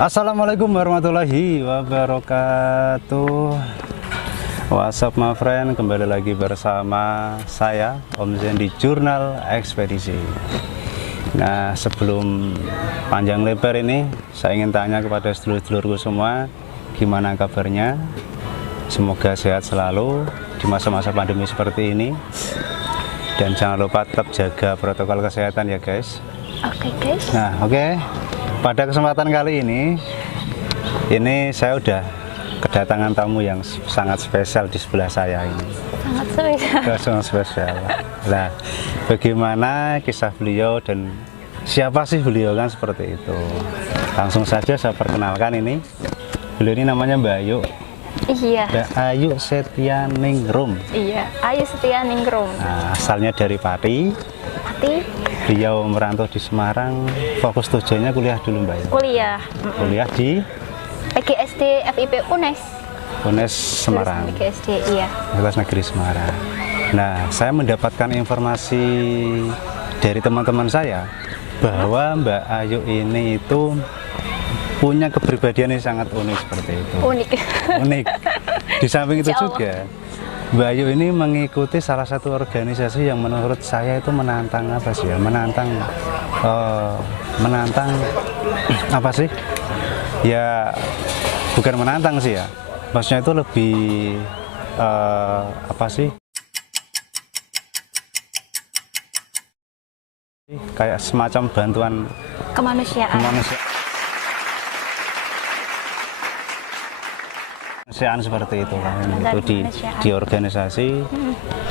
Assalamualaikum warahmatullahi wabarakatuh. What's up my friend, kembali lagi bersama saya Om Zen di Jurnal Ekspedisi. Nah, sebelum panjang lebar ini, saya ingin tanya kepada sedulur-sedulurku semua, gimana kabarnya? Semoga sehat selalu di masa-masa pandemi seperti ini. Dan jangan lupa tetap jaga protokol kesehatan ya guys. Oke guys. Nah, oke. Pada kesempatan kali ini saya udah kedatangan tamu yang sangat spesial di sebelah saya ini. Sangat spesial. Sangat spesial. Nah, bagaimana kisah beliau dan siapa sih beliau kan seperti itu. Langsung saja saya perkenalkan ini. Beliau ini namanya Mbak Ayu. Iya. Mbak Ayu Setianingrum. Iya, Ayu Setianingrum. Nah, asalnya dari Pati. Beliau merantau di Semarang. Fokus tujuannya kuliah dulu Mbak Ayu. Kuliah. Kuliah di PGSD FIP UNES. UNES Semarang. PGSD, iya. Universitas Negeri Semarang. Nah, saya mendapatkan informasi dari teman-teman saya bahwa Mbak Ayu ini itu punya kepribadian yang sangat unik seperti itu. Unik. Unik. Di samping itu Insya Allah. juga, Mbak Ayu ini mengikuti salah satu organisasi yang menurut saya itu menantang apa sih ya? Menantang apa sih? Ya, bukan menantang sih ya. Maksudnya itu lebih apa sih? Kayak semacam bantuan Kemanusiaan. kemanusiaan seperti itu kan. Itu Kemanusiaan. di organisasi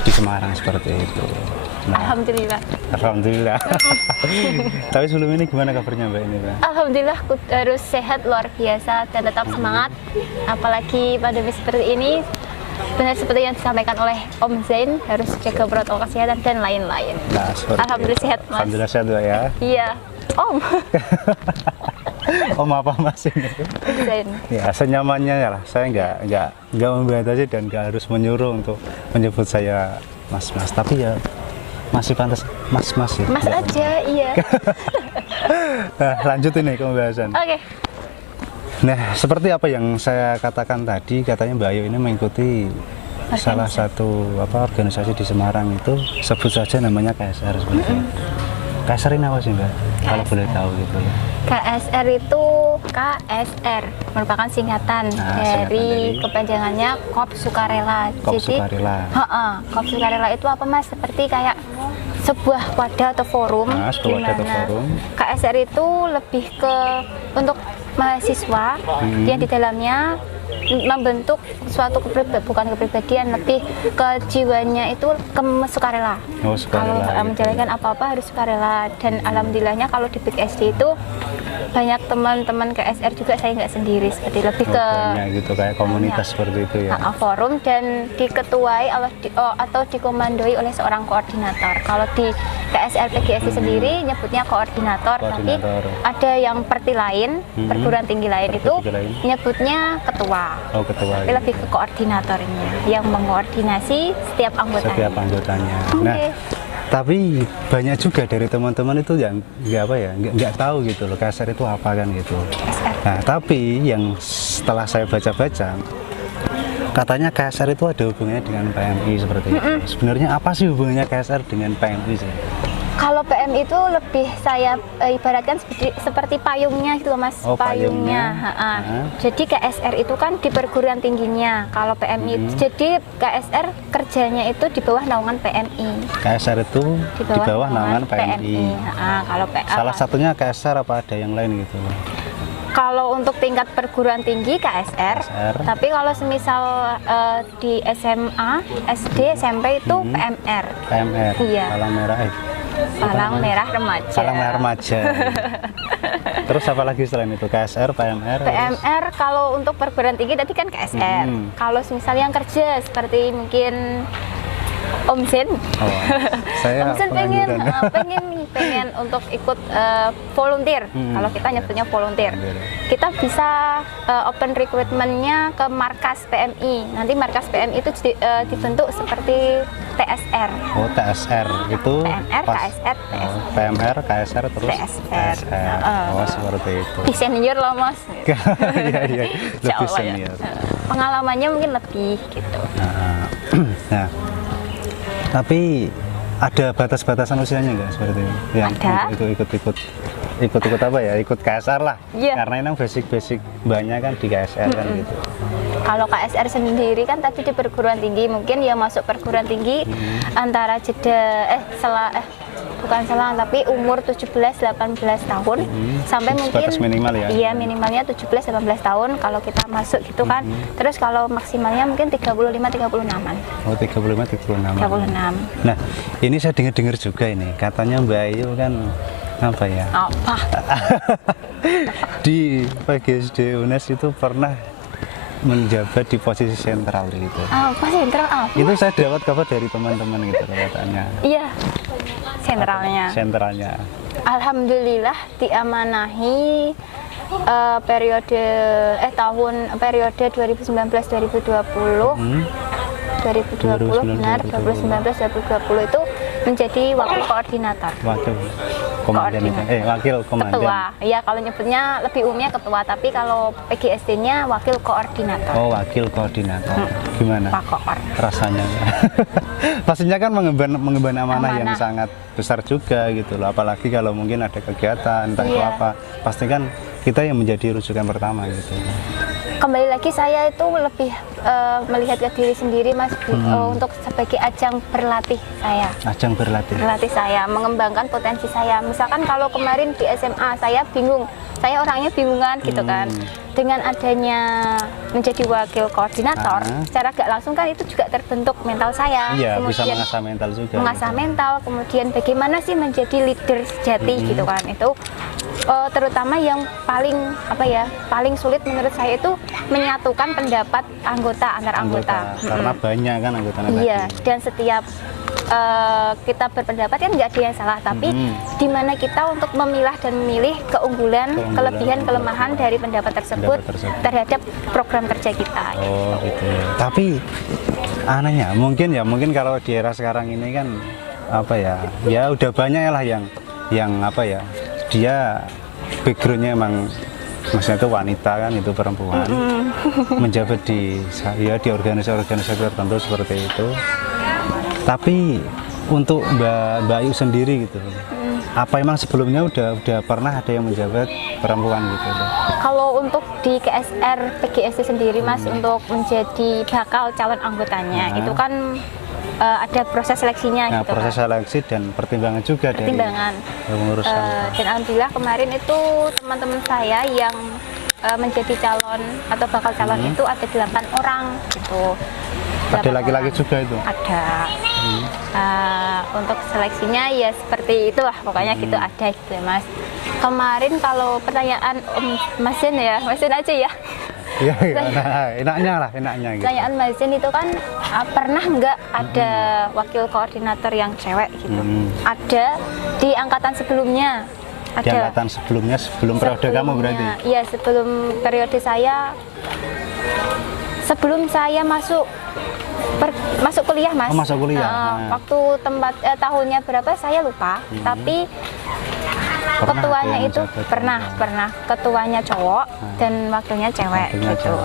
di Semarang seperti itu. Nah, Alhamdulillah. alhamdulillah. Tapi sebelum ini gimana kabarnya Mbak ini, Mbak? Alhamdulillah aku harus sehat luar biasa dan tetap semangat. Apalagi pandemi seperti ini. Benar seperti yang disampaikan oleh Om Zain, harus jaga protokol kesehatan dan lain-lain. Nah, seperti Alhamdulillah itu. sehat, Mas. Alhamdulillah sehat Mbak ya. Iya. Om. Om apa Mas ini? Om Zain. Ya, senyamannya ya lah. Saya nggak membatasi dan nggak harus menyuruh untuk menyebut saya Mas-Mas. Tapi ya masih pantas Mas-Mas ya. Mas aja, iya. Nah, lanjut ini ke pembahasan. Oke. Nah, seperti apa yang saya katakan tadi, katanya Mbak Ayu ini mengikuti salah satu organisasi di Semarang itu, sebut saja namanya KSR sebenarnya. KSR ini apa sih Mbak? Kalau boleh tahu gitu ya. KSR itu KSR merupakan singkatan dari kepanjangannya Korps Sukarela. Korps Sukarela. Korps Sukarela itu apa Mas? Seperti kayak sebuah wadah atau forum, Nah, sebuah wadah atau di mana forum. KSR itu lebih ke untuk mahasiswa yang di dalamnya membentuk suatu bukan kepribadian, lebih ke jiwanya itu ke sukarela. Oh, sukarela. Kalau menjalankan apa-apa harus sukarela, dan alhamdulillahnya kalau di PGSD itu banyak teman-teman KSR juga, saya nggak sendiri, seperti lebih ke banyak gitu kayak komunitas seperti itu ya. forum dan diketuai atau dikomandoi oleh seorang koordinator. Kalau di KSR PGSD sendiri nyebutnya koordinator, tapi ada yang perti lain, perguruan tinggi lain itu nyebutnya ketua. Oh, ketua. Tapi lebih ke koordinatornya yang mengkoordinasi setiap anggotanya. Setiap anggotanya. Oke. Nah, tapi banyak juga dari teman-teman itu yang nggak tahu gitu loh KSR itu apa kan gitu. Nah, tapi yang setelah saya baca-baca, katanya KSR itu ada hubungannya dengan PMI seperti itu. Sebenarnya apa sih hubungannya KSR dengan PMI sih? Kalau PMI itu lebih saya ibaratkan seperti payungnya gitu loh Mas. Oh, payungnya. Jadi KSR itu kan di perguruan tingginya. Kalau PMI jadi KSR kerjanya itu di bawah naungan PMI. KSR itu di bawah naungan PMI. Kalau salah satunya KSR apa ada yang lain gitu loh? Kalau untuk tingkat perguruan tinggi KSR, tapi kalau semisal di SMA, SD, SMP itu PMR. PMR. Iya. Palang merah. Palang merah remaja. Palang merah remaja. Terus apa lagi selain itu? KSR, PMR? PMR kalau untuk perguruan tinggi tadi kan KSR. Kalau misal yang kerja seperti mungkin Om Zen. Saya Om Zen pengen untuk ikut volunteer. Kalau kita nyebutnya volunteer. Kita bisa open recruitment-nya ke markas PMI. Nanti markas PMI itu dibentuk seperti TSR. Oh, TSR itu PMR, KSR, oh, PMR, KSR terus TSR. Oh, seperti itu. Lebih senior loh Mas. Iya, iya, Insya lebih Allah ya. senior. Pengalamannya mungkin lebih gitu. Nah, tapi ada batas-batasan usianya nggak seperti itu? Yang Ada. ikut apa ya? Ikut KSR lah. Iya. Karena ini basic banyak kan di KSR kan gitu. Kalau KSR sendiri kan tadi di perguruan tinggi, mungkin ya masuk perguruan tinggi antara jeda bukan selang tapi umur 17-18 tahun sampai mungkin Batas minimal ya. iya minimalnya 17-18 tahun kalau kita masuk gitu kan. Terus kalau maksimalnya mungkin 35-36an. Oh, 35-36. 36. Nah, ini saya dengar juga ini katanya Mbak Ayu kan apa ya? Apa? Di PGSD UNES itu pernah menjabat di posisi sentral gitu. Apa sentral apa? Itu saya dapat kabar dari teman-teman gitu katanya. Iya. Sentralnya. Sentralnya. Alhamdulillah diamanahi periode 2019-2020 benar 2019-2020 itu menjadi wakil koordinator. Wakil komandan itu. Wakil komandan. Ketua. Ya kalau nyebutnya lebih umumnya ketua, tapi kalau PGSD-nya wakil koordinator. Oh, wakil koordinator. Gimana Pak Koor. rasanya? Pastinya kan mengemban amanah yang sangat besar juga gitu loh. Apalagi kalau mungkin ada kegiatan entah itu Iya. apa. Pasti kan kita yang menjadi rujukan pertama gitu. Kembali lagi saya itu lebih melihat ke diri sendiri Mas untuk sebagai ajang berlatih saya. Ajang berlatih. Berlatih saya, mengembangkan potensi saya. Misalkan kalau kemarin di SMA saya bingung, saya orangnya bingungan gitu kan. Dengan adanya menjadi wakil koordinator, secara gak langsung kan itu juga terbentuk mental saya. Iya, bisa Kemudian mengasah mental juga. mengasah mental, kemudian bagaimana sih menjadi leader sejati gitu kan. Itu terutama yang paling sulit menurut saya itu menyatukan pendapat antar anggota. Karena banyak kan anggotanya Iya, tadi. dan setiap kita berpendapat kan nggak ada yang salah, tapi di mana kita untuk memilah dan memilih keunggulan, kelebihan, kelemahan dari pendapat tersebut terhadap program kerja kita. Oh gitu ya. Tapi anehnya mungkin kalau di era sekarang ini kan apa ya udah banyak lah yang apa ya, dia backgroundnya emang maksudnya itu wanita kan, itu perempuan menjabat di organisasi tertentu seperti itu. Tapi untuk Mbak Ayu sendiri gitu, apa emang sebelumnya udah pernah ada yang menjabat perempuan gitu? Kalau untuk di KSR PGSD sendiri Mas, untuk menjadi bakal calon anggotanya itu kan ada proses seleksinya Nah, gitu proses kan. seleksi dan pertimbangan juga Pertimbangan. dari pengurusan. Dan alhamdulillah kemarin itu teman-teman saya yang menjadi calon atau bakal calon itu ada 8 orang gitu. Ada 8 laki-laki orang. juga itu? Ada. Untuk seleksinya ya seperti itulah pokoknya gitu ada gitu ya Mas. Kemarin kalau pertanyaan Mas Zen ya, Mas Zen aja ya. Iya, enaknya gitu. Pertanyaan Mas Zen itu kan pernah nggak ada wakil koordinator yang cewek gitu? Ada di angkatan sebelumnya. Di angkatan sebelumnya, sebelum periode kamu berarti? Iya, sebelum periode saya. Sebelum saya masuk kuliah Mas. Oh, masuk kuliah. Waktu tahunnya berapa saya lupa, tapi ketuanya itu pernah ketuanya cowok dan wakilnya cewek gitu.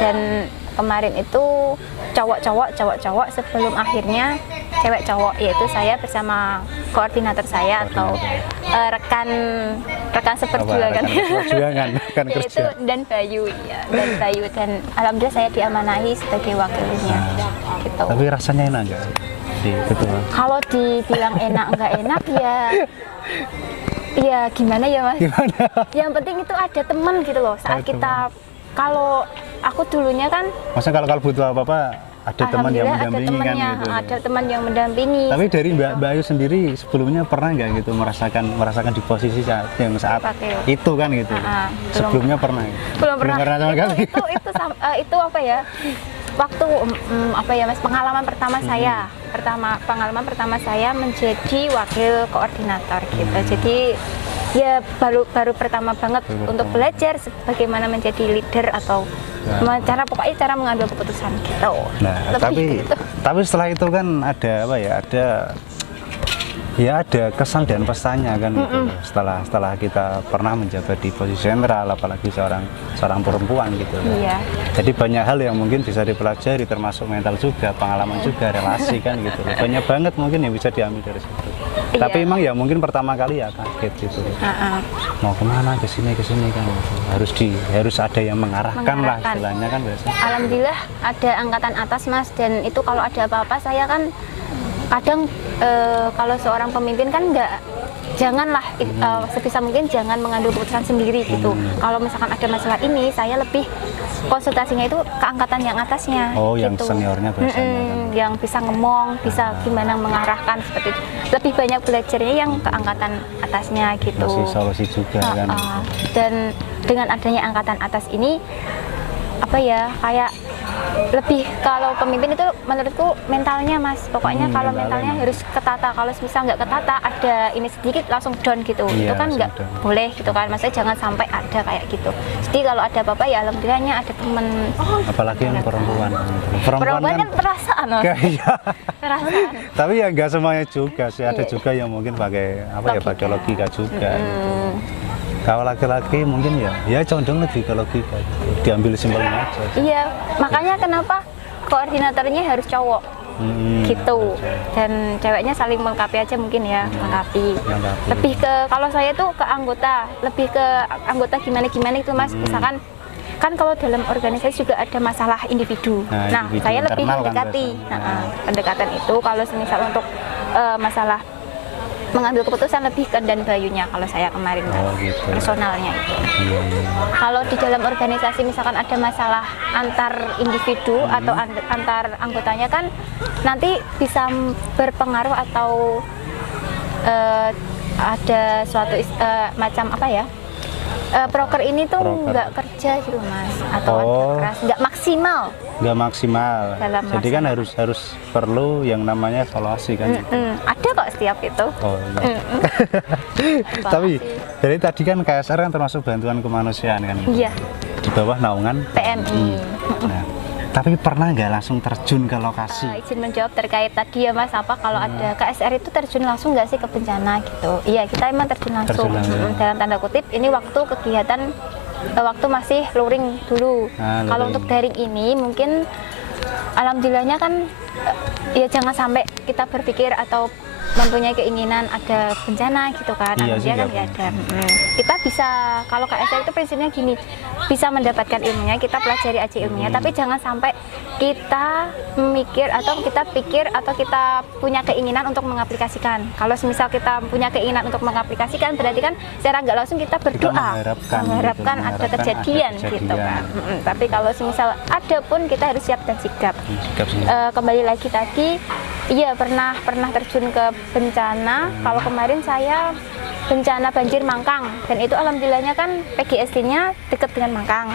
Dan kemarin itu cowok sebelum akhirnya cewek cowok, yaitu saya bersama koordinator saya atau rekan seperjuangan rekan yaitu kerja. dan Bayu dan alhamdulillah saya diamanahi sebagai wakilnya gitu. Tapi rasanya enak nggak di ketua? Kalau dibilang enak nggak enak ya gimana ya Mas? Gimana? Yang penting itu ada teman gitu loh saat kita. Kalau aku dulunya kan Maksudnya kalau butuh apa-apa ada teman yang mendampingi kan gitu. Ada teman yang mendampingi. Tapi dari Mbak Ayu sendiri sebelumnya pernah nggak gitu merasakan di posisi saat itu kan gitu? Sebelumnya pernah? Belum pernah sama sekali. Itu apa ya? Waktu Mas, pengalaman pertama pengalaman pertama saya menjadi wakil koordinator gitu. Jadi ya baru pertama banget untuk belajar bagaimana menjadi leader atau pokoknya cara mengambil keputusan gitu. Nah, tapi setelah itu kan ada apa ya? Ada kesan dan pesannya kan gitu. Setelah kita pernah menjabat di posisi sentral, apalagi seorang perempuan gitu. Iya. Jadi banyak hal yang mungkin bisa dipelajari, termasuk mental juga, pengalaman juga, relasi kan gitu. Banyak banget mungkin yang bisa diambil dari situ. Iya. Tapi emang ya mungkin pertama kali ya kaget gitu. Mau kemana, ke sini kan gitu. Harus ada yang mengarahkan lah istilahnya kan biasanya. Alhamdulillah ada angkatan atas Mas, dan itu kalau ada apa-apa saya kan kadang kalau seorang pemimpin kan janganlah sebisa mungkin jangan mengambil keputusan sendiri gitu. Kalau misalkan ada masalah ini, saya lebih konsultasinya itu ke angkatan yang atasnya. Oh, gitu. Yang seniornya biasanya kan. Yang bisa ngomong, bisa gimana mengarahkan seperti itu. Lebih banyak belajarnya yang ke angkatan atasnya gitu. Masih solusi juga kan. Dan dengan adanya angkatan atas ini kayak lebih, kalau pemimpin itu menurutku mentalnya Mas, pokoknya kalau mentalnya harus ketata. Kalau misal nggak ketata, ada ini sedikit langsung down gitu. Iya, itu kan nggak boleh gitu kan, maksudnya jangan sampai ada kayak gitu. Jadi kalau ada apa-apa ya alhamdulillahnya ada teman. Apalagi yang perempuan kan perasaan Mas. Iya. Perasaan. Tapi ya nggak semuanya juga sih, ada juga yang mungkin pakai pakai logika juga. Kalau laki-laki mungkin ya condong lebih ke logika, diambil simpelnya aja. Iya, makanya kenapa koordinatornya harus cowok gitu, dan ceweknya saling melengkapi aja mungkin ya, melengkapi. Lebih ke, kalau saya tuh ke anggota, lebih ke anggota gimana itu Mas. Misalkan kan kalau dalam organisasi juga ada masalah individu. Nah saya lebih mendekati pendekatan itu. Kalau misal untuk masalah mengambil keputusan lebih ke Dan Bayunya kalau saya kemarin gitu. Personalnya itu. Kalau di dalam organisasi misalkan ada masalah antar individu atau antar anggotanya kan nanti bisa berpengaruh atau ada suatu macam proker ini tuh nggak kerja gitu Mas, atau keras, nggak maksimal. Jadi kan harus perlu yang namanya evaluasi kan. Ada kok setiap itu. Tapi dari tadi kan KSR kan termasuk bantuan kemanusiaan kan. Iya. Di bawah naungan PMI. Nah, tapi pernah nggak langsung terjun ke lokasi? Izin menjawab terkait tadi ya Mas, kalau ada KSR itu terjun langsung nggak sih ke bencana gitu? Iya, kita emang terjun langsung. Dalam tanda kutip, ini waktu kegiatan waktu masih luring dulu. Kalau untuk daring ini mungkin alhamdulillahnya kan ya jangan sampai kita berpikir atau mempunyai keinginan ada bencana gitu kan. Alhamdulillah kan ada. Kita bisa, kalau KSR itu prinsipnya gini, bisa mendapatkan ilmunya, kita pelajari aja ilmunya, tapi jangan sampai kita mikir atau kita pikir atau kita punya keinginan untuk mengaplikasikan. Kalau misal kita punya keinginan untuk mengaplikasikan, berarti kan secara nggak langsung kita berdoa, mengharapkan ada kejadian gitu kan. Tapi kalau misal ada pun kita harus siap dan sigap. Kembali lagi tadi, iya pernah terjun ke bencana. Kalau kemarin saya bencana banjir Mangkang, dan itu alhamdulillahnya kan PGSD-nya dekat dengan Mangkang.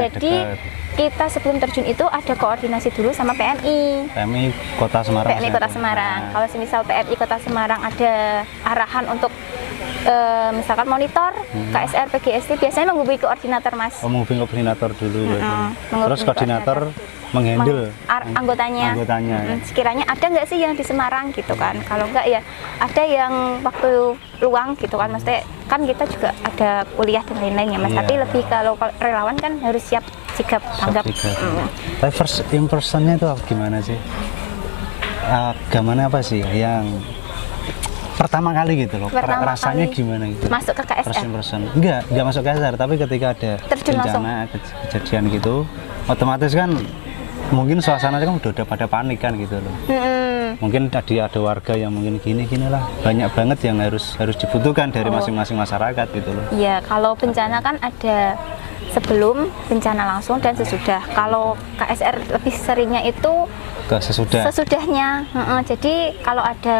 Jadi kita sebelum terjun itu ada koordinasi dulu sama PMI Kota Semarang. Kalau semisal PMI Kota Semarang ada arahan untuk misalkan monitor KSR PGSD, biasanya menghubungi koordinator Mas. Menghubungi koordinator dulu. Terus koordinator menghandle anggotanya. Sekiranya ada nggak sih yang di Semarang gitu kan? Kalau nggak ya ada yang waktu luang gitu kan, maksudnya kan kita juga ada kuliah dan lain-lain ya Mas. Tapi lebih kalau relawan kan harus siap sigap tanggap. Tapi first impressionnya itu gimana sih? Gimana apa sih yang pertama kali gitu loh, rasanya gimana gitu? Masuk ke KSR? Enggak masuk KSR, tapi ketika ada bencana, kejadian gitu, otomatis kan mungkin suasananya kan udah pada panik kan gitu loh. Mungkin tadi ada warga yang mungkin gini lah, banyak banget yang harus dibutuhkan dari masing-masing masyarakat gitu loh. Iya, kalau bencana kan ada sebelum bencana langsung dan sesudah. Kalau KSR lebih seringnya itu sesudahnya. Jadi kalau ada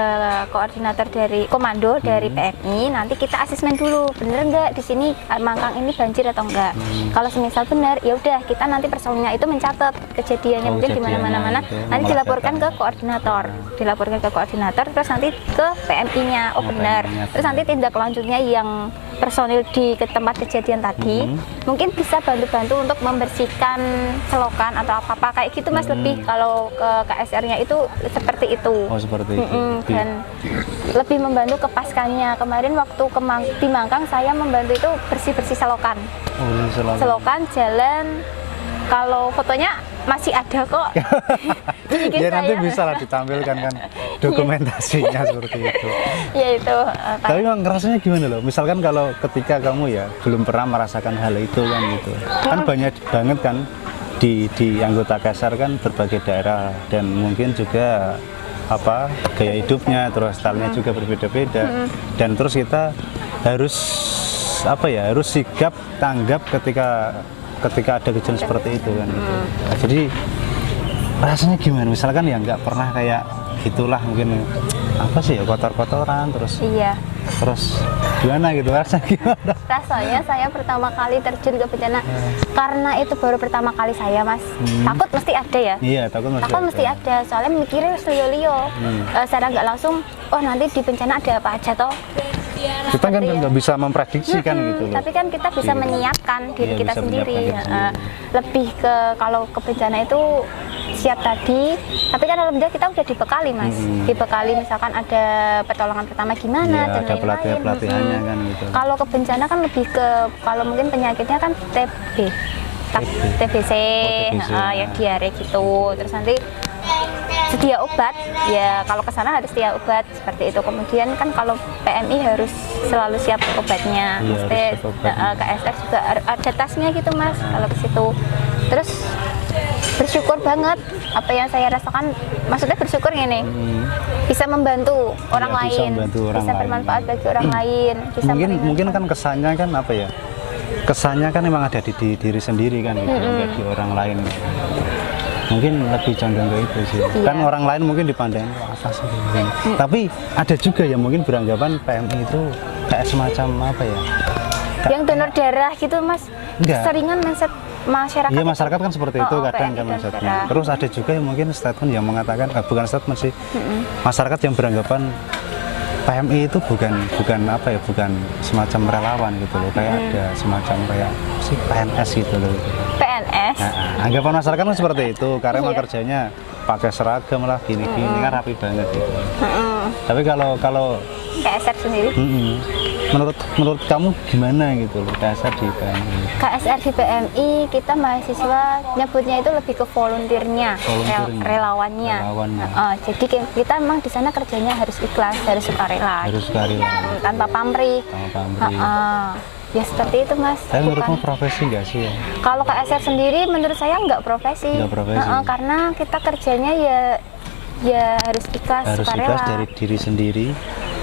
koordinator dari komando dari PMI, nanti kita asesmen dulu, bener nggak di sini Mangkang ini banjir atau enggak. Kalau semisal benar, ya udah kita nanti personilnya itu mencatat kejadiannya mungkin di mana-mana, nanti dilaporkan ke koordinator, terus nanti ke PMI-nya. Benar. Terus nanti tindak lanjutnya yang personil di ke tempat kejadian tadi, mungkin bisa bantu-bantu untuk membersihkan selokan atau apa-apa kayak gitu Mas. Lebih kalau ke KSR-nya itu seperti itu. Oh, seperti itu. Dan lebih membantu ke paskannya. Kemarin waktu di Mangkang saya membantu itu bersih-bersih selokan. Oh, Selokan, jalan. Kalau fotonya masih ada kok. Ya nanti bisa lah ditampilkan kan dokumentasinya seperti itu. Ya itu. Tapi memang rasanya gimana loh? Misalkan kalau ketika kamu ya belum pernah merasakan hal itu kan gitu. Kan banyak banget kan di anggota KSR kan berbagai daerah dan mungkin juga apa gaya hidupnya terus stylenya juga berbeda-beda dan terus kita harus apa ya harus sigap tanggap ketika ada kejadian seperti itu kan gitu. Nah, jadi rasanya gimana misalkan ya nggak pernah kayak gitulah mungkin apa sih ya kotor-kotoran terus terus gimana gitu rasanya gimana? Rasanya saya pertama kali terjun ke bencana karena itu baru pertama kali saya Mas. Takut mesti ada ya. Iya takut mesti ada soalnya mikirnya lio-lio. Secara nggak langsung nanti di bencana ada apa aja toh. Kita kan nggak bisa memprediksi kan gitu loh. Tapi kan kita bisa menyiapkan diri kita sendiri. Lebih ke kalau ke bencana itu siap tadi, tapi kan alhamdulillah kita udah dibekali Mas. Dibekali misalkan ada pertolongan pertama gimana dan ada pelatihannya kan gitu. Kalau ke bencana kan lebih ke kalau mungkin penyakitnya kan TBC, ya diare gitu. Terus nanti sedia obat, ya kalau ke sana harus sedia obat seperti itu. Kemudian kan kalau PMI harus selalu siap obatnya. KSR juga ada tasnya gitu Mas kalau ke situ. Terus bersyukur banget apa yang saya rasakan, maksudnya bersyukur gini, bisa membantu orang lain, bisa bermanfaat bagi orang lain. Mungkin kan kesannya kan apa ya? Kesannya kan memang ada di diri sendiri kan gitu, nggak di orang lain. Mungkin lebih condong ke itu sih. Kan orang lain mungkin dipandang apa sih? Tapi ada juga yang mungkin beranggapan PMI itu kayak semacam apa ya? Yang donor darah gitu Mas. Seringan mindset masyarakat. Iya masyarakat kan seperti itu kadang kan mindsetnya. Terus ada juga yang mungkin statement yang mengatakan bukan statement sih. Masyarakat yang beranggapan PMI itu bukan apa ya, bukan semacam relawan gitu loh, kayak ada semacam kayak si PNS gitu loh. PNS? Nah, anggapan masyarakat kan seperti itu, karena emang kerjanya pakai seragam lah, gini-gini kan rapi banget gitu. Tapi kalau KSR sendiri? Menurut kamu gimana gitu loh KSR di PMI? KSR di PMI kita mahasiswa nyebutnya itu lebih ke volunteernya, relawannya. Jadi kita memang di sana kerjanya harus ikhlas, harus sukarela. Tanpa pamrih. Ya seperti itu Mas. Tapi menurutmu profesi nggak sih ya? Kalau KSR sendiri menurut saya nggak profesi. Karena kita kerjanya ya harus ikhlas, harus sukarela. Ikhlas dari diri sendiri.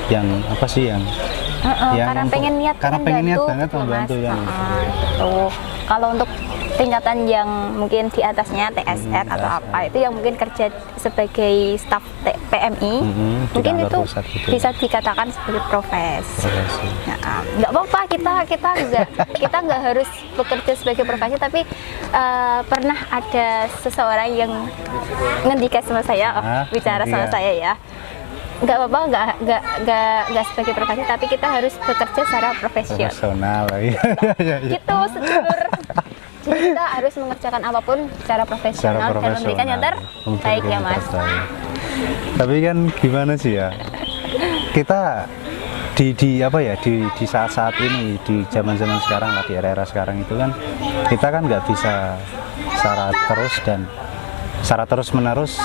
Yang apa sih yang karena pengen niat banget membantu kan gitu. Kalau untuk tingkatan yang mungkin di atasnya TSR atau apa itu yang mungkin kerja sebagai staf PMI mungkin itu bisa dikatakan sebagai profesi. Nggak apa-apa kita nggak harus bekerja sebagai profesi, tapi pernah ada seseorang yang ngendikan sama saya bicara sama saya ya, nggak apa-apa, nggak sebagai profesi, tapi kita harus bekerja secara profesional. Gitu, sedulur. Jadi kita harus mengerjakan apapun secara profesional dan memberikan yang terbaik ya Mas. Tapi kan gimana sih ya? Kita di saat-saat ini, di zaman-zaman sekarang lah, di era-era sekarang itu kan kita kan nggak bisa secara terus-menerus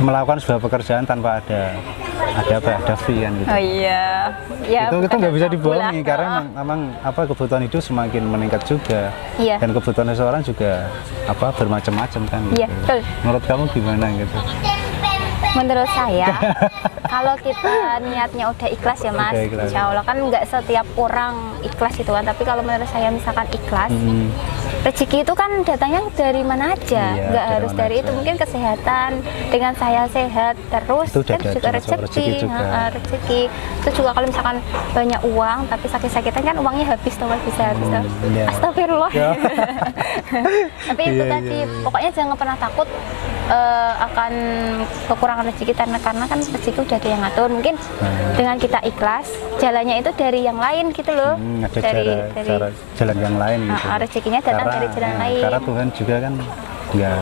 melakukan sebuah pekerjaan tanpa ada fee kan gitu. Oh iya. Ya, itu nggak bisa dibohongi karena memang kebutuhan hidup semakin meningkat juga. Iya. Dan kebutuhan seseorang juga bermacam-macam kan gitu. Iya, betul. Menurut kamu gimana gitu? Menurut saya kalau kita niatnya udah ikhlas ya Mas, insya Allah kan nggak setiap orang ikhlas itu kan, tapi kalau menurut saya misalkan ikhlas, rezeki itu kan datangnya dari mana aja, nggak harus dari itu, mungkin kesehatan, dengan saya sehat terus itu kan juga rezeki. Itu juga kalau misalkan banyak uang tapi sakit-sakitan kan uangnya habis tuh Mas, bisa habis tuh. Astagfirullah. Tapi itu tadi pokoknya jangan pernah takut akan kekurangan rezeki karena kan rezeki udah ada yang ngatur. Mungkin dengan kita ikhlas, jalannya itu dari yang lain gitu loh. Ada cara jalan yang lain gitu. Rezekinya datang dari jalan lain. Karena Tuhan juga kan nggak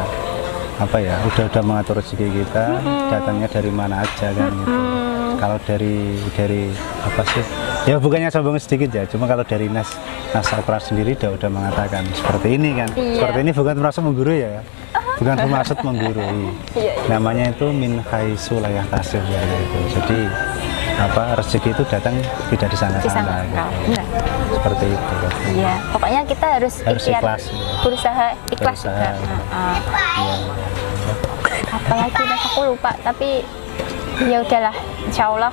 apa ya, udah mengatur rezeki kita, datangnya dari mana aja kan gitu. Kalau dari apa sih? Ya bukannya sombong sedikit ya, cuma kalau dari Nas Opera sendiri udah mengatakan seperti ini kan. Iya. Seperti ini bukan bermaksud menggurui ya. Bukan bermaksud menggurui. Iya. Namanya itu min haitsu la yahtasib ya gitu. Jadi apa, rezeki itu datang tidak disangka-sangka. Gitu. Benar. Seperti itu. Iya, pokoknya kita harus ikhlas. Ya. Berusaha ikhlas juga. Iya. Apalagi Mas, aku lupa, tapi ya udahlah, insya Allah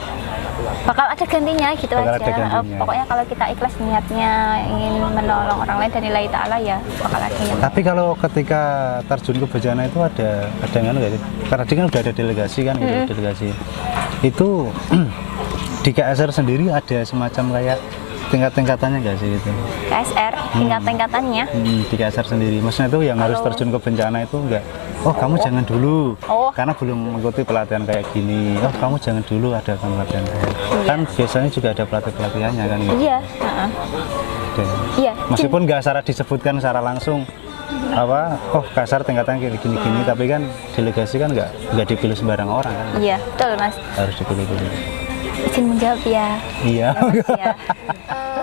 bakal ada gantinya gitu Bakal aja. ada gantinya. Pokoknya kalau kita ikhlas niatnya ingin menolong orang lain dan nilai ta'ala ya bakal ada yang. Tapi kalau ketika terjun ke bencana itu ada nggak sih? Karena kan udah ada delegasi kan gitu, delegasi. Itu di KSR sendiri ada semacam kayak tingkat-tingkatannya nggak sih itu? KSR tingkat-tingkatannya. Di KSR sendiri, maksudnya itu yang harus terjun ke bencana itu enggak, oh kamu jangan dulu, karena belum mengikuti pelatihan kayak gini, oh kamu jangan dulu ada pelatihan kayak kan biasanya juga ada pelatihannya kan gitu. Iya. Iya. Meskipun nggak secara disebutkan secara langsung apa, oh kasar tingkatannya kayak gini-gini, tapi kan delegasi kan nggak dipilih sembarang orang kan. Iya, betul Mas. Harus dipilih-pilih. Izin menjawab ya. Iya. Ya.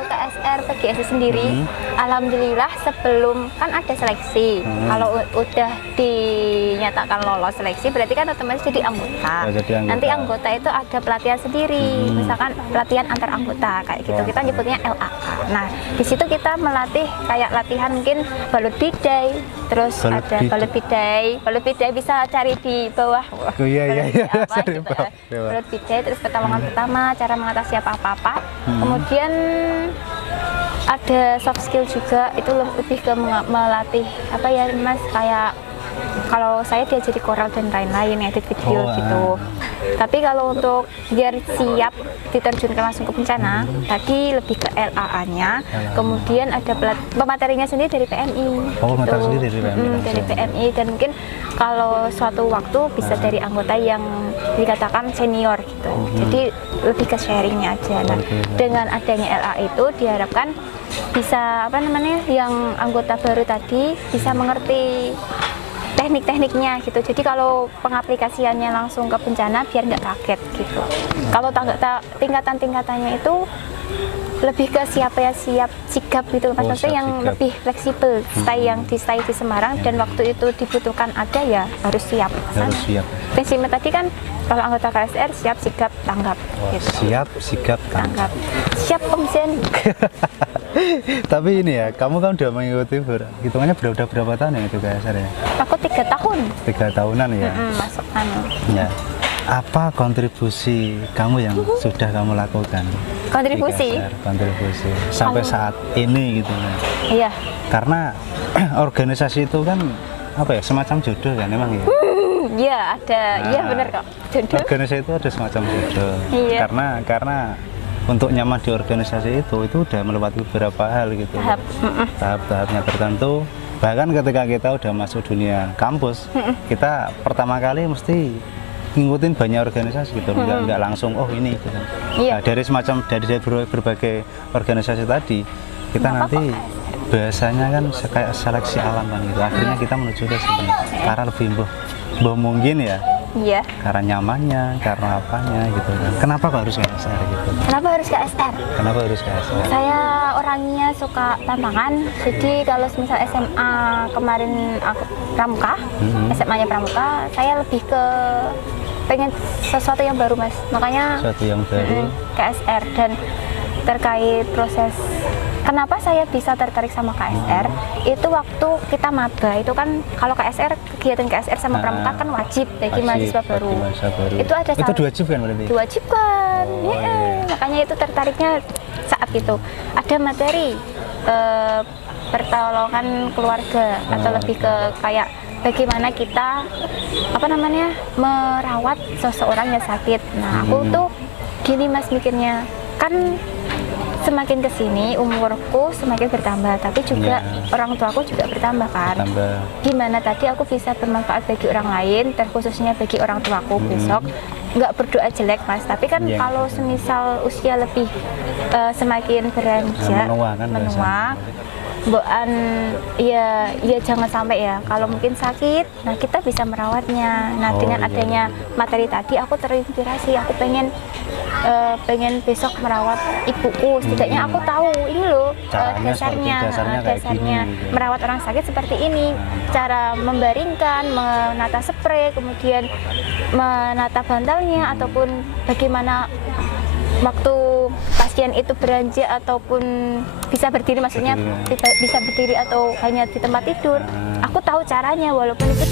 KSR PGSI sendiri, alhamdulillah sebelum kan ada seleksi. Kalau udah dinyatakan lolos seleksi, berarti kan otomatis jadi anggota. Nanti anggota itu ada pelatihan sendiri, misalkan pelatihan antar anggota kayak gitu. Kita nyebutnya LAK. Nah, di situ kita melatih kayak latihan mungkin balut bidai, terus ada balut bidai bisa cari di bawah. Oh iya. Apa, gitu, balut bidai, terus pertolongan pertama, cara mengatasi apa-apa. Kemudian ada soft skill juga, itu lebih ke melatih apa ya Mas, kayak kalau saya diajari koral dan lain-lain, edit video gitu. Tapi kalau untuk biar siap diterjunkan langsung ke bencana, tadi lebih ke LAA-nya. Kemudian ada pematerinya sendiri dari PMI. Materi sendiri dari PMI. Dari PMI, dan mungkin kalau suatu waktu bisa dari anggota yang dikatakan senior gitu. Jadi lebih ke sharingnya aja. Nah, dengan adanya LA itu diharapkan bisa apa namanya, yang anggota baru tadi bisa mengerti teknik-tekniknya gitu. Jadi kalau pengaplikasiannya langsung ke bencana biar nggak kaget gitu. Kalau tingkatan-tingkatannya itu lebih ke siap sigap gitu, maksudnya yang sigap, lebih fleksibel, stay di Semarang dan waktu itu dibutuhkan ada ya harus siap. Harus siap. Prinsipnya tadi kan kalau anggota KSR siap sigap tanggap. Gitu. Siap sigap tanggap. Siap Om Zen. Tapi ini ya, kamu kan udah mengikuti hitungannya berapa tahun ya itu KSR ya? Aku 3 tahun. 3 tahunan ya. Masuk anu. Ya. Apa kontribusi kamu yang sudah kamu lakukan? Kontribusi sampai saat ini gitu kan? Iya. Karena organisasi itu kan apa ya, semacam jodoh kan emang ya? Iya ada, iya benar kok. Jodoh. Organisasi itu ada semacam jodoh. Iya. Karena untuk nyaman di organisasi itu udah melewati beberapa hal gitu. Tahap-tahapnya tertentu. Bahkan ketika kita udah masuk dunia kampus, kita pertama kali mesti ngikutin banyak organisasi gitu, nggak langsung oh ini gitu. Nah, dari berbagai organisasi tadi kita nanti biasanya kan kayak seleksi alam kan gitu, akhirnya kita menuju ke sini karena lebih mungkin ya. Iya. Karena nyamannya, karena apanya gitu kan. Kenapa kok harus KSR gitu? Kenapa harus KSR? Kenapa harus KSR? Saya orangnya suka tantangan. Jadi kalau misal SMA kemarin aku Pramuka, SMA-nya Pramuka, saya lebih ke pengen sesuatu yang baru Mas. Makanya sesuatu yang baru. KSR. Dan terkait proses kenapa saya bisa tertarik sama KSR, itu waktu kita maba itu kan kalau KSR, kegiatan KSR sama Pramuka kan wajib bagi mahasiswa baru. Itu ada itu diwajibkan berarti? Diwajibkan. Makanya itu tertariknya saat itu. Ada materi pertolongan keluarga atau lebih ke kayak bagaimana kita merawat seseorang yang sakit. Nah, aku tuh gini Mas mikirnya, kan semakin kesini umurku semakin bertambah, tapi juga orang tuaku juga bertambah kan. Gimana tadi aku bisa bermanfaat bagi orang lain, terkhususnya bagi orang tuaku besok. Nggak berdoa jelek Mas, tapi kan kalau semisal usia lebih semakin beranjak, menua, boan ya jangan sampai ya, kalau mungkin sakit, nah kita bisa merawatnya. Nah dengan adanya materi tadi aku terinspirasi, aku pengen besok merawat ibuku, setidaknya aku tahu ini loh dasarnya merawat orang sakit seperti ini, cara membaringkan, menata spray, kemudian menata bantalnya, ataupun bagaimana waktu pasien itu beranjak ataupun bisa berdiri, maksudnya bisa berdiri atau hanya di tempat tidur, aku tahu caranya walaupun itu